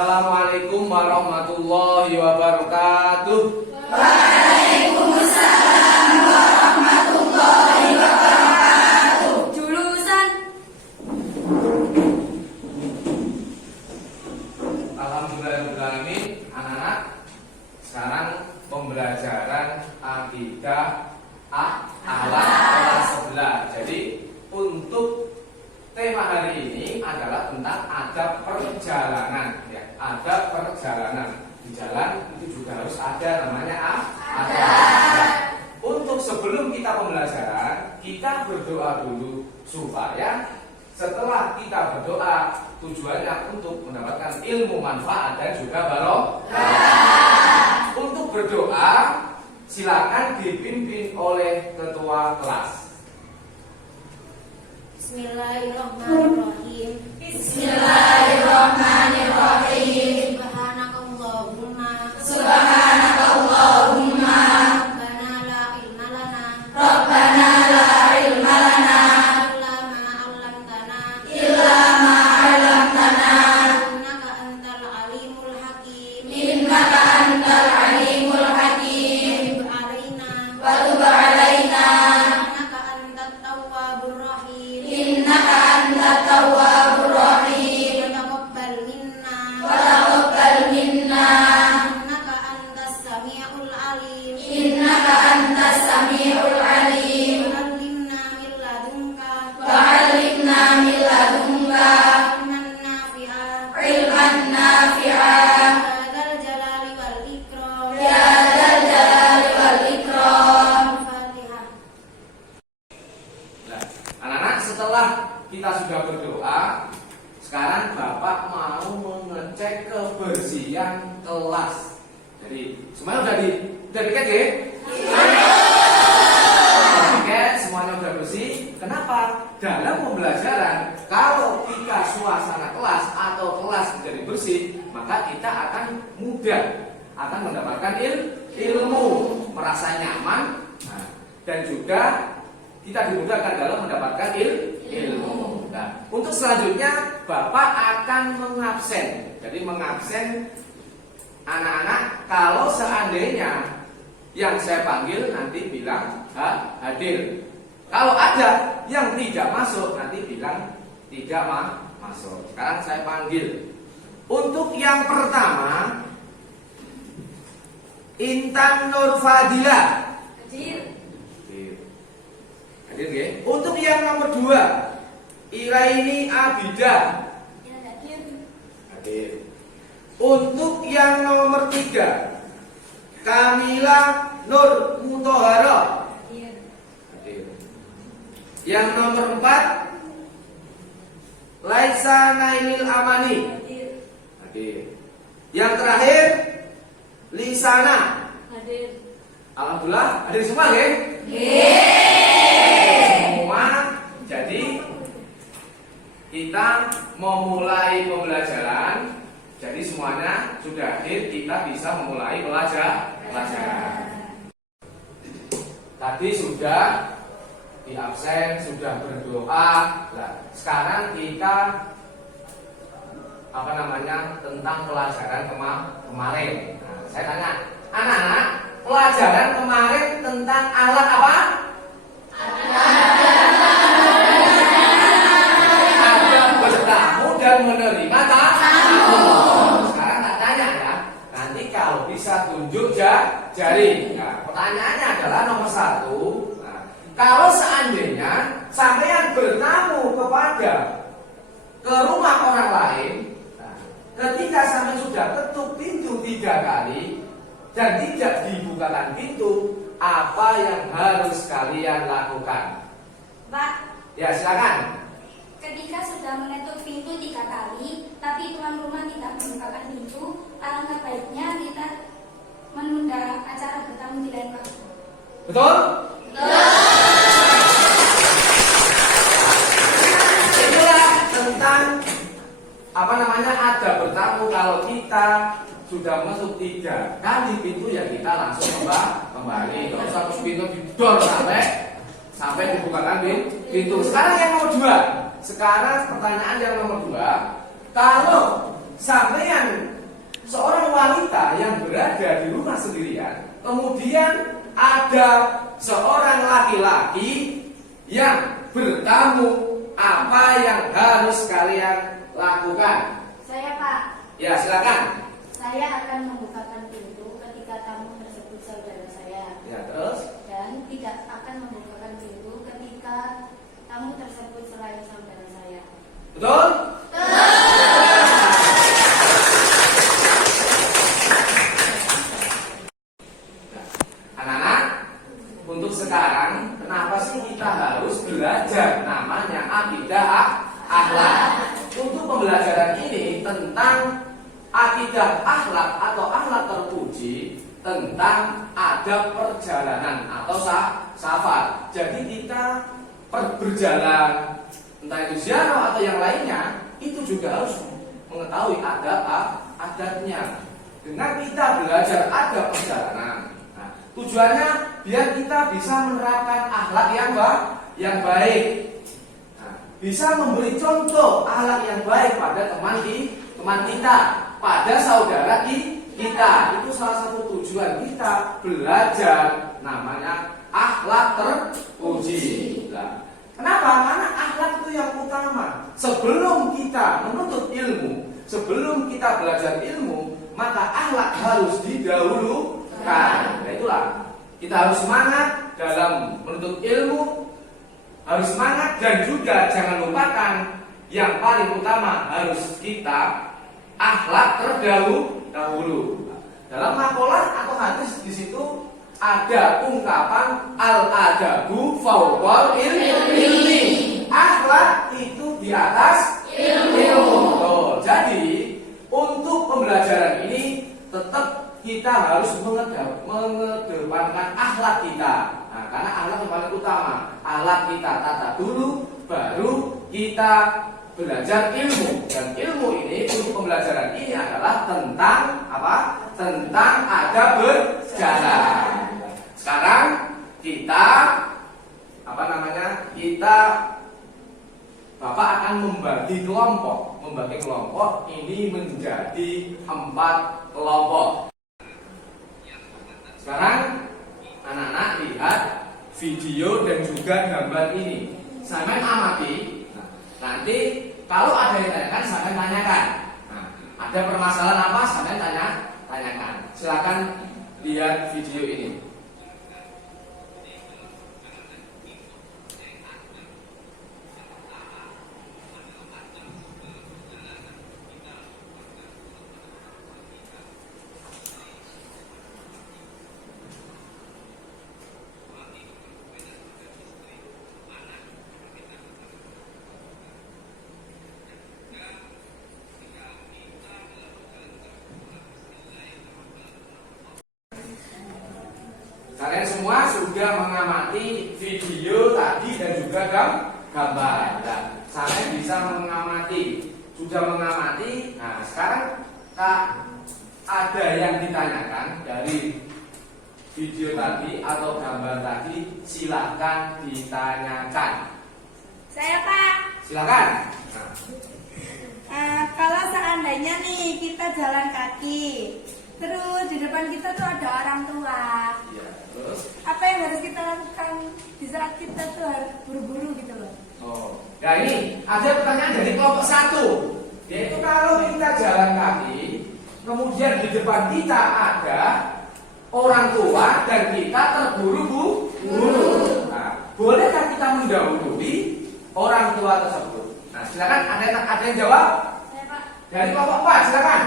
Assalamualaikum warahmatullahi wabarakatuh. Waalaikumsalam warahmatullahi wabarakatuh. Jurusan. Alhamdulillahirrahmanirrahim. Anak-anak, sekarang pembelajaran akidah ahlak kelas 11. Jadi untuk tema hari ini adalah tentang adab perjalanan, ya. Adab perjalanan di jalan itu juga harus ada namanya adab. Untuk sebelum kita pembelajaran, kita berdoa dulu supaya setelah kita berdoa tujuannya untuk mendapatkan ilmu manfaat dan juga barokah. Untuk berdoa silakan dipimpin oleh ketua kelas. Bismillahirrahmanirrahim. Bismillahirrahmanirrahim. Subhanakallahumma Rabbana la ilma lana illa ma 'allamtana innaka antal alimul hakim. innaka antal alimul hakim. Wa tub alaina Innaka antat tawwabur rahim. innaka antat tawwabur rahim. Wa taqabbal minna Innaka antas samiul alim. innaka antas samiul alim. Wa 'allimna min ladunka Wa 'allimna min ladunka ilman nafi'a. ilman nafi'an Dzal jalali wal ikram. ya dzal jalali wal ikram. Al-Fatihah. Nah, anak-anak, setelah kita sudah berdoa, sekarang Bapak mau mengecek kebersihan kelas. Jadi semuanya udah diket ya? Diket, semuanya udah bersih. Kenapa? Dalam pembelajaran, kalau kita suasana kelas atau kelas menjadi bersih, maka kita akan mudah akan mendapatkan ilmu, merasa nyaman, dan juga kita dimudahkan dalam mendapatkan ilmu. Nah, untuk selanjutnya Bapak akan mengabsen. Jadi mengabsen anak-anak kalau seandainya yang saya panggil nanti bilang hadir. Kalau ada yang tidak masuk nanti bilang tidak masuk. Sekarang saya panggil. Untuk yang pertama Intan Nur Fadila. Hadir. Hadir nggih? Untuk yang nomor 2 Iraini Abida. Ya, hadir. Hadir. Untuk yang nomor 3 Kamila Nur Mutohara. Hadir. Hadir. Yang nomor 4 Laisa Nailil Amani. Hadir. Hadir. Yang terakhir Lisana. Hadir. Alhamdulillah hadir semua nggih? Semua. Jadi kita memulai pembelajaran. Jadi semuanya sudah hadir, kita bisa memulai pelajaran. Tadi sudah di absen, sudah berdoa. Nah, sekarang kita tentang pelajaran kemarin. Nah, saya tanya, anak-anak, pelajaran kemarin tentang alat apa? Ada bertamu dan menerima tamu. Sekarang tak tanya ya. Nanti kalau bisa tunjuk jari. Nah, pertanyaannya adalah nomor 1. Nah, kalau seandainya sampean bertamu ke rumah orang lain, nah, ketika sampean sudah ketuk pintu 3 kali dan tidak dibukakan pintu, apa yang harus kalian lakukan? Pak, Ya, silakan. ketika sudah mengetuk pintu 3 kali, tapi tuan rumah tidak membukakan pintu, alangkah baiknya kita menunda acara bertamu di lain waktu. Betul? Itulah tentang ada bertamu. Kalau kita sudah masuk 3 kali pintu, ya kita langsung kembali. Kalau satu pintu didor sampai dibukakan pintu. Sekarang yang nomor 2. Sekarang pertanyaan yang nomor 2. Kalau sampean seorang wanita yang berada di rumah sendirian, kemudian ada seorang laki-laki yang bertamu, apa yang harus kalian lakukan? Saya, Pak. Ya, silakan. Saya akan membukakan pintu ketika tamu tersebut saudara saya. Ya, terus? Dan tidak akan membukakan pintu ketika tamu tersebut selain saudara saya. Betul? Anak-anak, untuk sekarang kenapa sih kita harus belajar namanya akidah akhlak? Untuk pembelajaran ini tentang akidah akhlak atau akhlak terpuji, tentang adab perjalanan atau safar. Jadi kita berjalan, entah itu ziarah atau yang lainnya, itu juga harus mengetahui adatnya. Dengan kita belajar adab perjalanan, nah, tujuannya biar kita bisa menerapkan akhlak yang baik. Nah, bisa memberi contoh akhlak yang baik pada teman kita, pada saudara kita. Itu salah satu tujuan kita belajar namanya akhlak terpuji. Nah, kenapa? Karena akhlak itu yang utama. Sebelum kita menuntut ilmu, sebelum kita belajar ilmu, maka akhlak harus didahulukan. Nah, itulah kita harus semangat dalam menuntut ilmu, harus semangat, dan juga jangan lupakan yang paling utama harus kita akhlak terdahulu. Dalam makalah atau hadis di situ ada ungkapan al-adabu fawqal ilmi. Akhlak itu di atas ilmu. Oh, jadi untuk pembelajaran ini tetap kita harus mengedepankan akhlak kita. Nah, karena akhlak yang paling utama. Akhlak kita tata dulu, baru kita belajar ilmu. Dan ilmu ini untuk pembelajaran ini adalah tentang apa? Tentang adab berjalan. Sekarang kita Bapak akan membagi kelompok ini menjadi 4 kelompok. Sekarang anak-anak lihat video dan juga gambar ini. Sampai amati. Nanti kalau ada yang tanyakan, sampai tanyakan. Nah, ada permasalahan apa, sampai tanyakan. Silakan lihat video ini. Kalian semua sudah mengamati video tadi dan juga gambar. Nah, saya bisa sudah mengamati. Nah, sekarang ada yang ditanyakan dari video tadi atau gambar tadi, silahkan ditanyakan. Saya, Pak. Silakan. Kalau seandainya nih kita jalan kaki, terus di depan kita tuh ada orang tua. Ya, terus? Apa yang harus kita lakukan di saat kita tuh harus buru-buru gitu loh? Oh, nah ini ada pertanyaan dari kelompok 1, yaitu kalau kita jalan kaki, kemudian di depan kita ada orang tua dan kita terburu-buru. Nah, bolehkah kita mendahului orang tua tersebut? Nah, silakan ada yang jawab. Saya, Pak. Dari kelompok 4, silakan.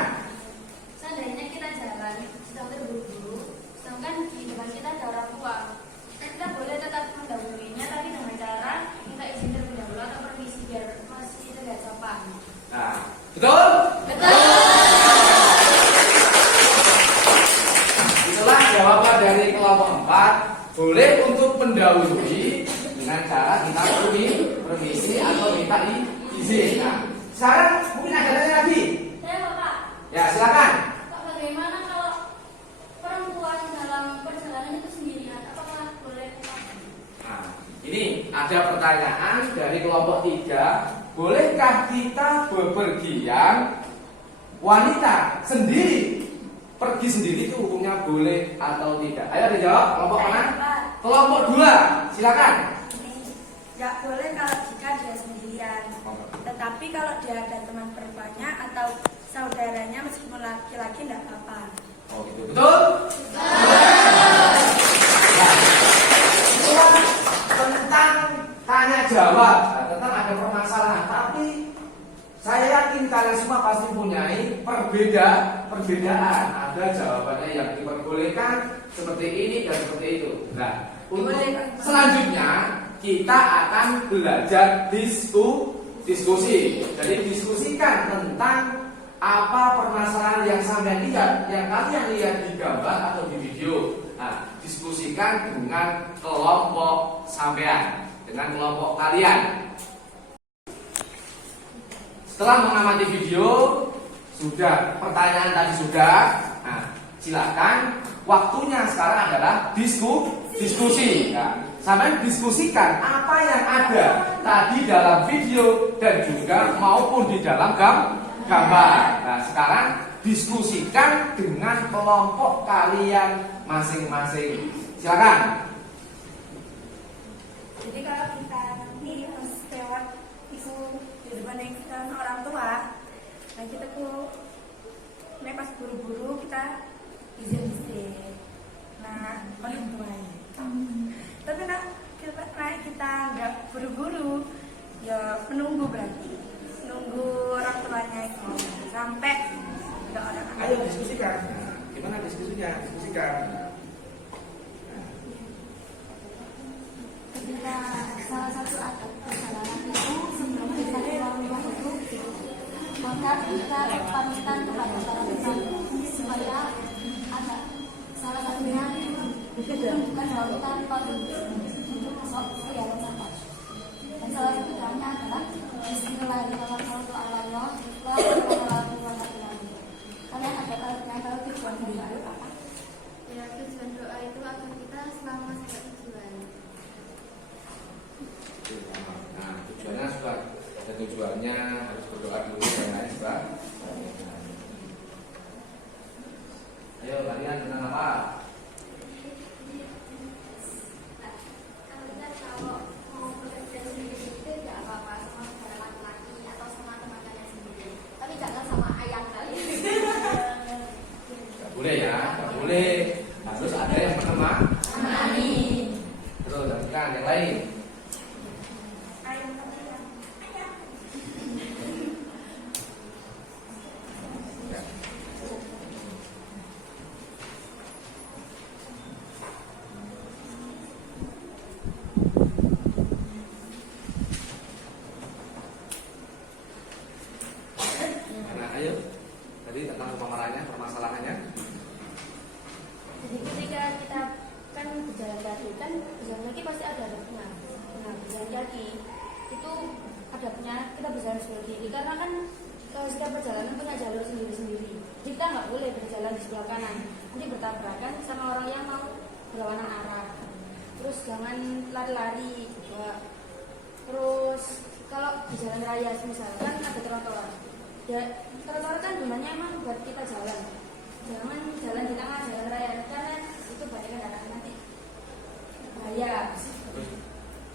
Seandainya kita jalan sedang terburu-buru, sedangkan di depan kita ada orang tua, kita boleh tetap mendahuluinya, tapi dengan cara minta izin terlebih dahulu atau permisi biar masih terlihat sopan. Nah, betul? Itulah jawaban dari kelompok 4. Boleh untuk mendahului dengan cara kita permisi atau minta izin. Nah, sekarang mungkin ada yang lagi. Saya, Bapak. Ya, silakan. Pak, bagaimana kalau perempuan dalam perjalanan itu sendirian? Apakah boleh? Nah, ini ada pertanyaan dari kelompok 3. Bolehkah kita bepergian wanita sendiri pergi sendiri itu hukumnya boleh atau tidak? Ayo ada jawab. Kelompok mana? Kelompok 2. Silakan. Nggak boleh kalau jika dia sendirian. Tetapi kalau dia ada teman perempuannya atau saudaranya meskipun laki-laki nggak apa-apa. Oh gitu. Betul? Nah, itulah tentang tanya jawab. Nah, tentang ada permasalahan. Tapi saya yakin kalian semua pasti mempunyai perbedaan. Ada jawabannya yang diperbolehkan seperti ini dan seperti itu. Nah, untuk selanjutnya kita akan belajar diskusi. Jadi diskusikan tentang apa permasalahan yang sampai lihat, yang kalian lihat di gambar atau di video. Nah, diskusikan dengan kelompok sampean, dengan kelompok kalian. Setelah mengamati video, sudah pertanyaan tadi sudah. Nah, silakan. Waktunya sekarang adalah diskusi. Nah, sampai diskusikan apa yang ada tadi dalam video dan juga maupun di dalam gambar. Nah, sekarang diskusikan dengan kelompok kalian masing-masing. Silakan. Jadi kalau kita nanti harus lewat isu di depan orang tua, nah kita tuh pas buru-buru kita izin. Nah, orang tuanya. Tapi kita nggak buru-buru, ya menunggu berarti. Nunggu orang tuanya itu sampai ada orang. Ayo diskusikan. Gimana diskusinya? Diskusikan. Ketika salah satu atlet perjalanan itu sebelum kita keluar rumah itu, maka kita pamitan kepada para teman supaya ada salah satunya bukan lautan pada untuk masuk ke dalam tempat. Dan salah satu caranya adalah Bismillahirrahmanirrahim. Kalian ada tahu tujuan doa itu apa? Ya, tujuan doa itu agar kita selalu sampai tujuan. Nah, tujuannya sudah ada tujuannya, harus berdoa dulu dan lain sebagainya. Ayo kalian tentang apa? Kalau mau bekerja sendiri itu tidak apa-apa sama saudara laki-laki atau sama teman kalian sendiri, tapi jangan sama ayah kalian. Gak boleh ya, gak boleh. Harus ada yang menemani. Terus lanjutkan yang lain. Ayo, tadi tentang permasalahannya. Jadi ketika kita kan berjalan kaki pasti ada adabnya. Nah, berjalan kaki itu adabnya kita berjalan sebelah kiri karena kan setiap perjalanan punya jalur sendiri-sendiri. Jadi kita nggak boleh berjalan di sebelah kanan, nanti bertabrakan sama orang yang mau berlawanan arah. Terus jangan lari-lari juga. Terus kalau di jalan raya misalkan ada trotoar. Ya, trotoar kan gunanya emang buat kita jalan. Jangan jalan di tengah jalan raya karena itu banyak kendaraan nanti bahaya.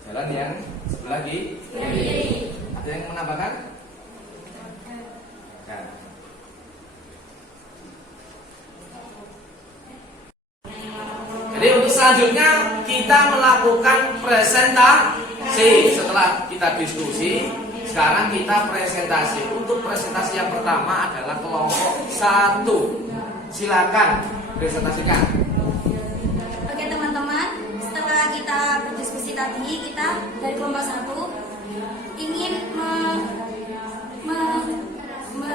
Jalan yang sebelah kiri. Ada yang menambahkan? Nah. Jadi untuk selanjutnya kita melakukan presentasi. Setelah kita diskusi, sekarang kita presentasi. Untuk presentasi yang pertama adalah kelompok 1. Silakan presentasikan. Oke teman-teman, setelah kita berdiskusi tadi, kita dari kelompok 1 ingin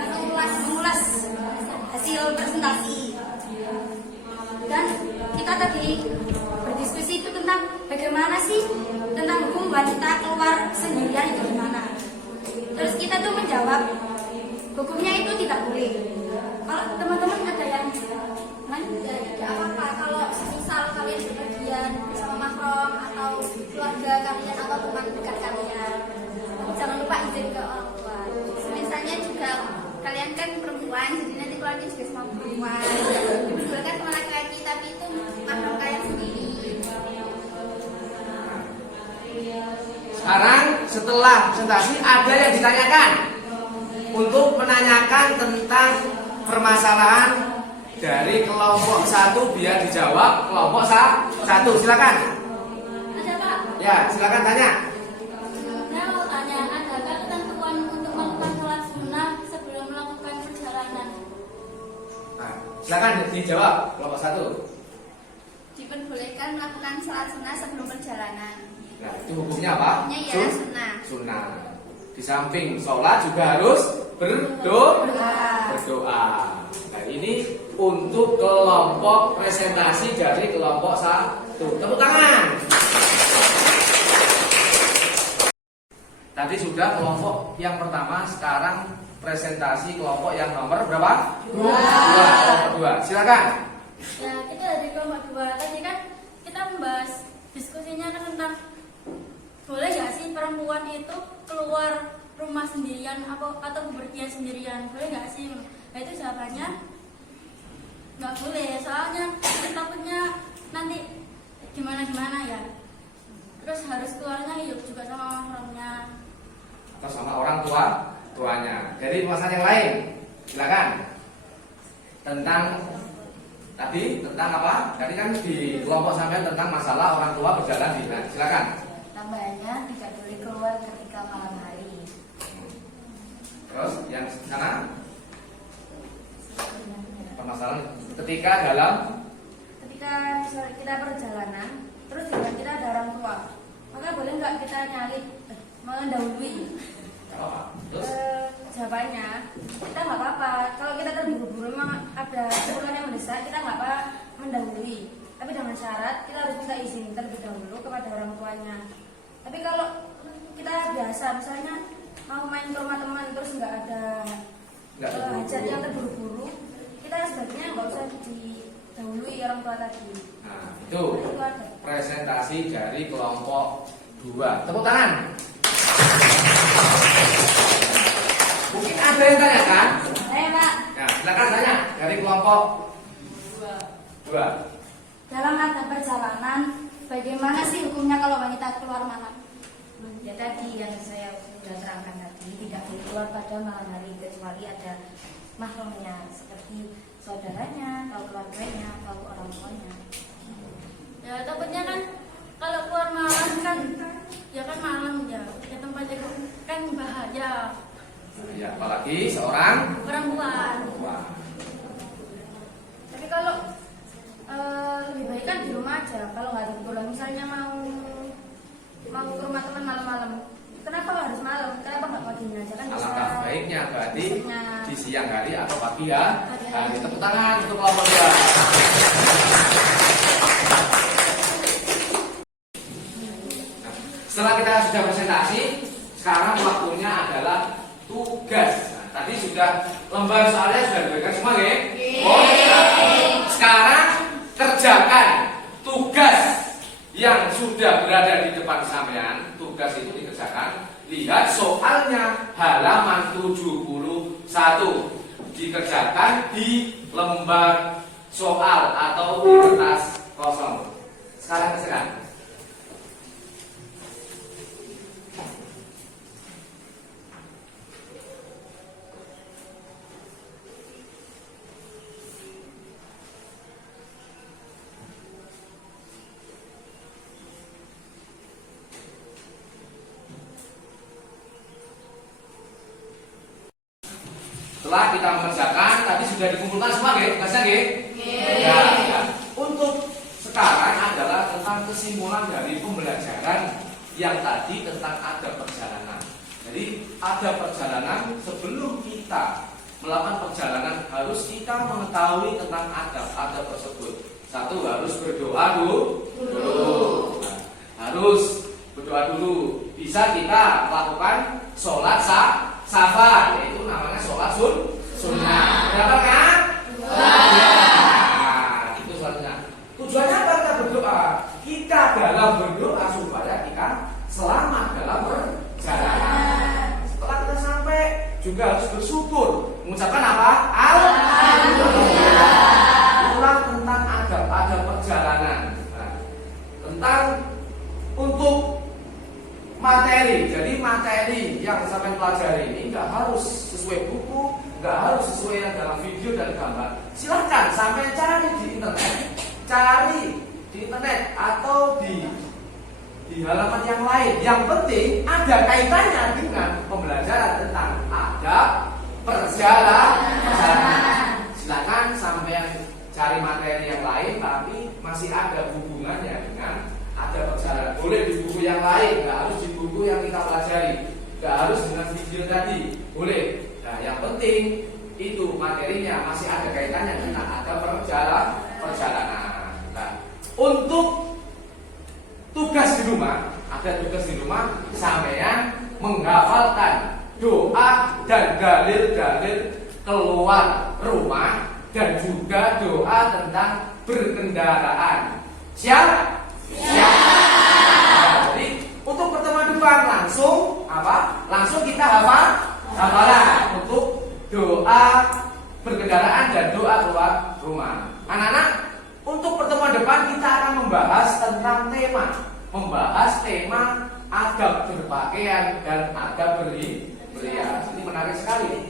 mengulas hasil presentasi. Dan kita tadi berdiskusi itu tentang bagaimana sih tentang hukum wanita keluar sendirian itu gimana. Terus kita tuh menjawab hukumnya itu tidak boleh. Kalau teman-teman ada yang tidak apa-apa kalau misal kalian berpergian bersama mahram atau keluarga kalian atau teman dekat kalian, jangan lupa izin ke orang tua. Misalnya juga kalian kan perempuan, Sekarang setelah presentasi ada yang ditanyakan untuk menanyakan tentang permasalahan dari kelompok 1 biar dijawab kelompok 1. Silakan. Ada Pak. Ya, silakan tanya. Saya mau tanya, adakah ketentuan untuk melakukan sholat sunnah sebelum melakukan perjalanan? Nah, silakan dijawab kelompok 1. Diperbolehkan melakukan sholat sunnah sebelum perjalanan. Nah, itu hukumnya apa? Hukumnya ialah sunnah. Sunnah. Di samping sholat juga harus berdoa. Nah, ini untuk kelompok presentasi dari kelompok 1. Tepuk tangan. Tadi sudah kelompok yang pertama, sekarang presentasi kelompok yang nomor berapa? 2. Kelompok 2. Silakan. Ya, kita dari kelompok 2. Tadi kan kita membahas diskusinya kan tentang boleh nggak sih perempuan itu keluar rumah sendirian atau bepergian sendirian, boleh nggak sih? Nah, itu jawabannya nggak boleh, soalnya takutnya nanti gimana ya. Terus harus keluarnya hidup juga sama mahramnya Atau sama orang tuanya. Jadi masalah yang lain, silakan. Tentang apa? Tadi kan di kelompok sampean tentang masalah orang tua berjalan di mana. Silakan. Tambahannya tidak boleh keluar ketika malam hari. Terus yang sana permasalahan ketika dalam Ketika kita perjalanan, terus juga kita ada orang tua, maka boleh nggak kita mendahului? apa? Terus Jawabannya, kita nggak apa-apa. Kalau kita terburu-buru memang ada keperluan yang mendesak, kita nggak apa mendahului. Tapi dengan syarat kita harus minta izin terlebih dahulu kepada orang tuanya. Tapi kalau kita biasa, misalnya mau main ke rumah teman terus nggak ada hajat yang terburu-buru, kita sebaiknya nggak usah didahului orang tua tadi. nah, itu presentasi dari kelompok 2. Tepuk tangan. Mungkin ada yang tanyakan? Saya Pak, Nah, silakan tanya dari kelompok 2. dalam adab perjalanan, bagaimana sih hukumnya kalau wanita keluar malam? Ya tadi yang saya sudah terangkan tadi, tidak boleh keluar pada malam hari kecuali ada mahramnya seperti saudaranya, atau keluarganya, atau orang tuanya. Ya takutnya kan kalau keluar malam kan, ya kan malam ya tempatnya kan bahaya. Ya, apalagi seorang Perempuan. tua. Tapi kalau lebih baik kan di rumah aja. Kalau nggak ada kebetulan, misalnya mau ke rumah teman malam-malam, kenapa harus malam? Kenapa nggak paginya aja kan bisa? Alangkah baiknya berarti Biasanya. di siang hari atau pagi ya. Pagi Nah, hari. tepuk tangan untuk kelompok 2. Nah, setelah kita sudah presentasi, sekarang waktunya adalah tugas. Nah, tadi sudah lembar soalnya sudah diberikan semua ya? Oh, ya. Sekarang kerjakan tugas yang sudah berada di depan sampean. Tugas itu dikerjakan. Lihat soalnya halaman 71. Dikerjakan di lembar soal atau di kertas kosong. Sekarang kerjakan. Setelah kita mengerjakan, tadi sudah dikumpulkan semua nggih, tugasnya nggih? Ya. Untuk sekarang adalah tentang kesimpulan dari pembelajaran yang tadi tentang adab perjalanan. Jadi adab perjalanan, sebelum kita melakukan perjalanan harus kita mengetahui tentang adab tersebut. 1, harus berdoa dulu. Nah, harus berdoa dulu. Bisa kita melakukan sholat safar, yaitu namanya sholat sunnah. Berapa kan? 2. Nah, itu sholatnya. Tujuannya apa kita berdoa? Kita dalam berdoa supaya kita selamat dalam perjalanan. Setelah kita sampai juga harus bersyukur. Mengucapkan apa? Alhamdulillah. Itulah tentang adab perjalanan. Nah, tentang untuk materi. Jadi materi yang sampai pelajari ini nggak harus sesuai buku, nggak harus sesuai yang dalam video dan gambar. Silahkan sampai cari di internet atau di halaman yang lain. Yang penting ada kaitannya dengan pembelajaran tentang adab perjalanan. Silahkan sampai cari materi yang lain tapi masih ada hubungannya dengan adab perjalanan. Boleh di buku yang lain, nggak harus di buku yang kita pelajari, nggak harus dengan video tadi, boleh. Nah, yang penting itu materinya masih ada kaitannya dengan adab perjalanan. Nah, untuk tugas di rumah, ada tugas di rumah, sampean menghafalkan doa dan dalil-dalil keluar rumah dan juga doa tentang berkendaraan. Siap? Siap. Nah, jadi untuk pertemuan depan langsung kita hafalan untuk doa berkendaraan dan doa keluar rumah. Anak-anak, untuk pertemuan depan kita akan membahas tentang tema adab berpakaian dan adab berhias. Ini menarik sekali.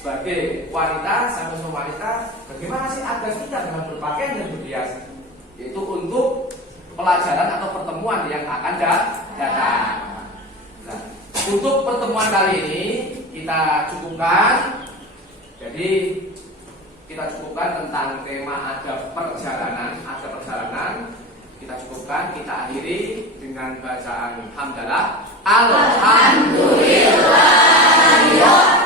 Sebagai wanita, sama wanita, bagaimana sih adab kita dengan berpakaian dan berhias? Itu untuk pelajaran atau pertemuan yang akan datang. Nah, untuk pertemuan kali ini kita cukupkan. Jadi kita cukupkan tentang tema adab perjalanan. Kita cukupkan, kita akhiri dengan bacaan hamdalah. Alhamdulillah.